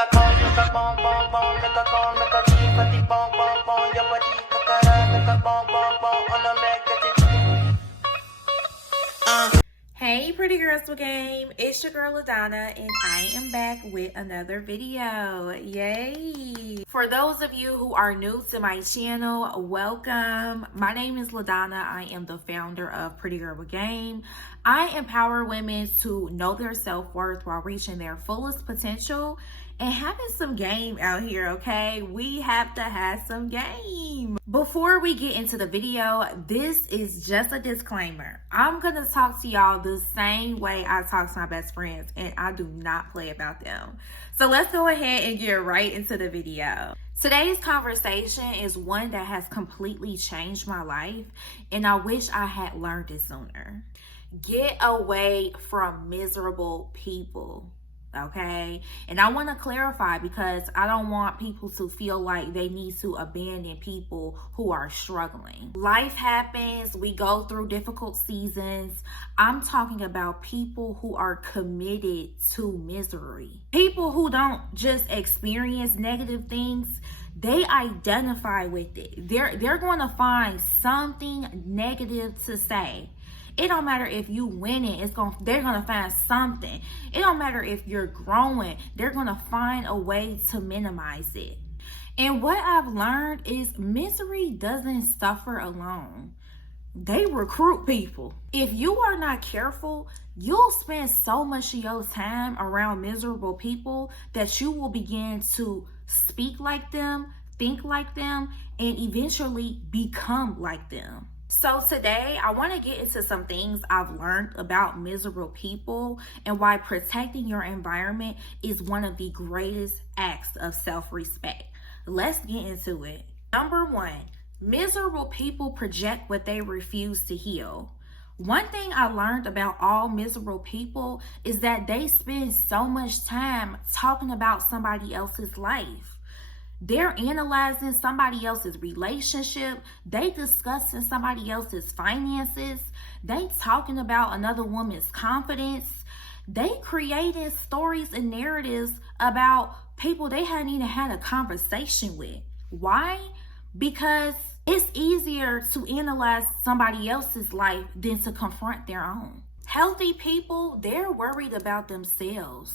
a call, make a bong bong bong, make a call, make a keep at the bong bong bong, your body kakara, make a bong bong bong, on a make it. Hey pretty girls with game, it's your girl LaDonna and I am back with another video. Yay! For those of you who are new to my channel, welcome. My name is LaDonna. I am the founder of Pretty Girl with Game. I empower women to know their self-worth while reaching their fullest potential and having some game out here, okay? We have to have some game. Before we get into the video, this is just a disclaimer. I'm gonna talk to y'all the same way I talk to my best friends, and I do not play about them. So let's go ahead and get right into the video. Today's conversation is one that has completely changed my life, and I wish I had learned it sooner. Get away from miserable people. Okay, and I want to clarify because I don't want people to feel like they need to abandon people who are struggling. Life happens, we go through difficult seasons. I'm talking about people who are committed to misery. People who don't just experience negative things, they identify with it. They're going to find something negative to say. It don't matter if you winning, they're gonna find something. It don't matter if you're growing, they're gonna find a way to minimize it. And what I've learned is misery doesn't suffer alone. They recruit people. If you are not careful, you'll spend so much of your time around miserable people that you will begin to speak like them, think like them, and eventually become like them. So today, I want to get into some things I've learned about miserable people and why protecting your environment is one of the greatest acts of self-respect. Let's get into it. Number one, miserable people project what they refuse to heal. One thing I learned about all miserable people is that they spend so much time talking about somebody else's life. They're analyzing somebody else's relationship. They discussing somebody else's finances. They talking about another woman's confidence. They creating stories and narratives about people they hadn't even had a conversation with. Why? Because it's easier to analyze somebody else's life than to confront their own. Healthy people, they're worried about themselves.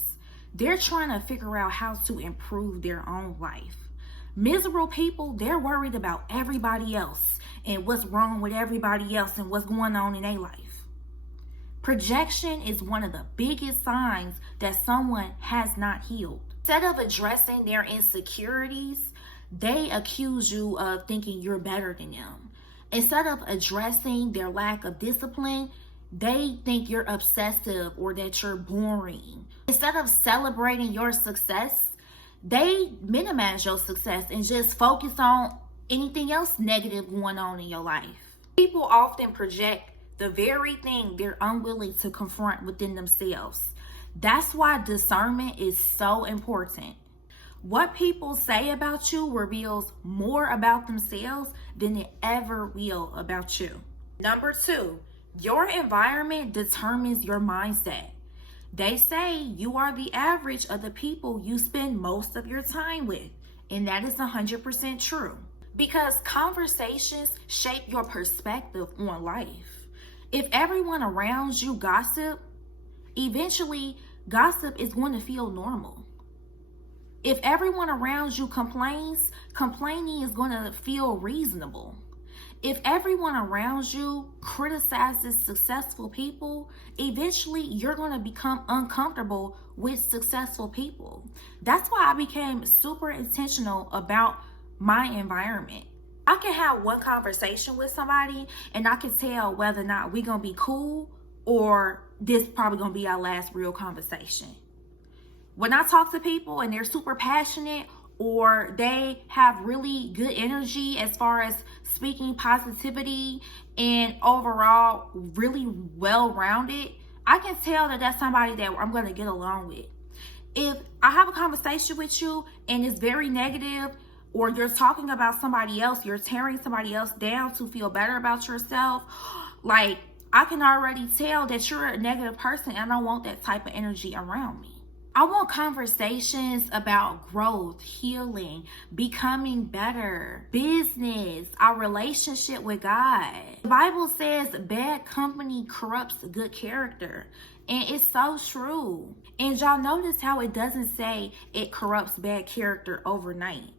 They're trying to figure out how to improve their own life. Miserable people, they're worried about everybody else and what's wrong with everybody else and what's going on in their life. Projection is one of the biggest signs that someone has not healed. Instead of addressing their insecurities, they accuse you of thinking you're better than them. Instead of addressing their lack of discipline, they think you're obsessive or that you're boring. Instead of celebrating your success, they minimize your success and just focus on anything else negative going on in your life. People often project the very thing they're unwilling to confront within themselves. That's why discernment is so important. What people say about you reveals more about themselves than it ever will about you. Number two, your environment determines your mindset. They say you are the average of the people you spend most of your time with, and that is 100% true. Because conversations shape your perspective on life. If everyone around you gossip, eventually gossip is going to feel normal. If everyone around you complains, complaining is going to feel reasonable. If everyone around you criticizes successful people, eventually you're going to become uncomfortable with successful people. That's why I became super intentional about my environment. I can have one conversation with somebody and I can tell whether or not we're going to be cool or this probably going to be our last real conversation. When I talk to people and they're super passionate or they have really good energy as far as speaking positivity and overall really well-rounded, I can tell that that's somebody that I'm going to get along with. If I have a conversation with you and it's very negative, or you're talking about somebody else, you're tearing somebody else down to feel better about yourself, like I can already tell that you're a negative person and I don't want that type of energy around me. I want conversations about growth, healing, becoming better, business, our relationship with God. The Bible says bad company corrupts good character. And it's so true. And y'all notice how it doesn't say it corrupts bad character overnight.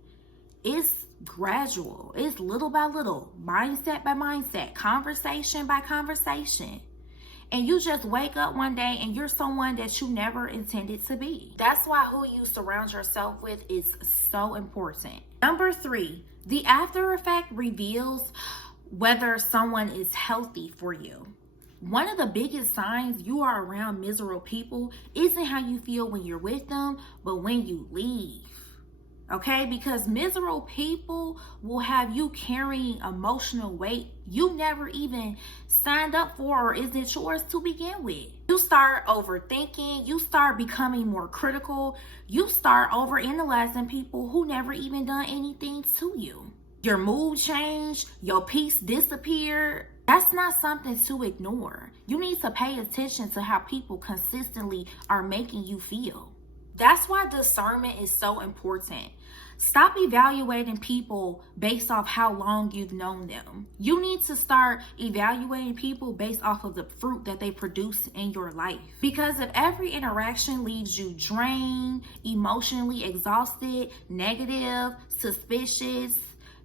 It's gradual. It's little by little, mindset by mindset, conversation by conversation. And you just wake up one day and you're someone that you never intended to be. That's why who you surround yourself with is so important. Number 3, the after effect reveals whether someone is healthy for you. One of the biggest signs you are around miserable people isn't how you feel when you're with them, but when you leave. Okay, because miserable people will have you carrying emotional weight you never even signed up for or isn't yours to begin with. You start overthinking, you start becoming more critical, you start overanalyzing people who never even done anything to you. Your mood changed, your peace disappeared. That's not something to ignore. You need to pay attention to how people consistently are making you feel. That's why discernment is so important. Stop evaluating people based off how long you've known them. You need to start evaluating people based off of the fruit that they produce in your life. Because if every interaction leaves you drained, emotionally exhausted, negative, suspicious,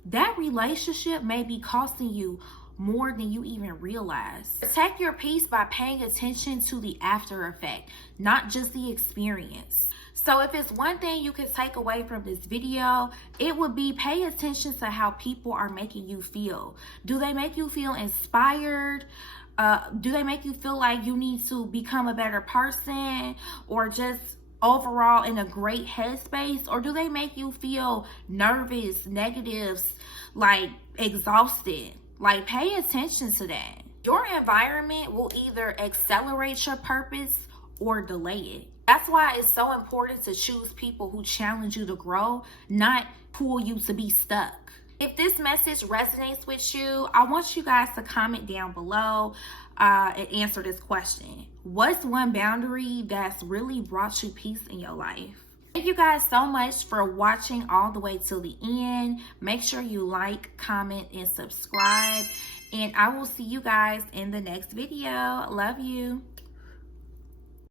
that relationship may be costing you more than you even realize. Protect your peace by paying attention to the after effect, not just the experience. So if it's one thing you can take away from this video, it would be pay attention to how people are making you feel. Do they make you feel inspired? Do they make you feel like you need to become a better person or just overall in a great headspace? Or do they make you feel nervous, negative, like exhausted? Like, pay attention to that. Your environment will either accelerate your purpose or delay it. That's why it's so important to choose people who challenge you to grow, not pull you to be stuck. If this message resonates with you, I want you guys to comment down below and answer this question. What's one boundary that's really brought you peace in your life? Thank you guys so much for watching all the way till the end. Make sure you like, comment, and subscribe. And I will see you guys in the next video. Love you.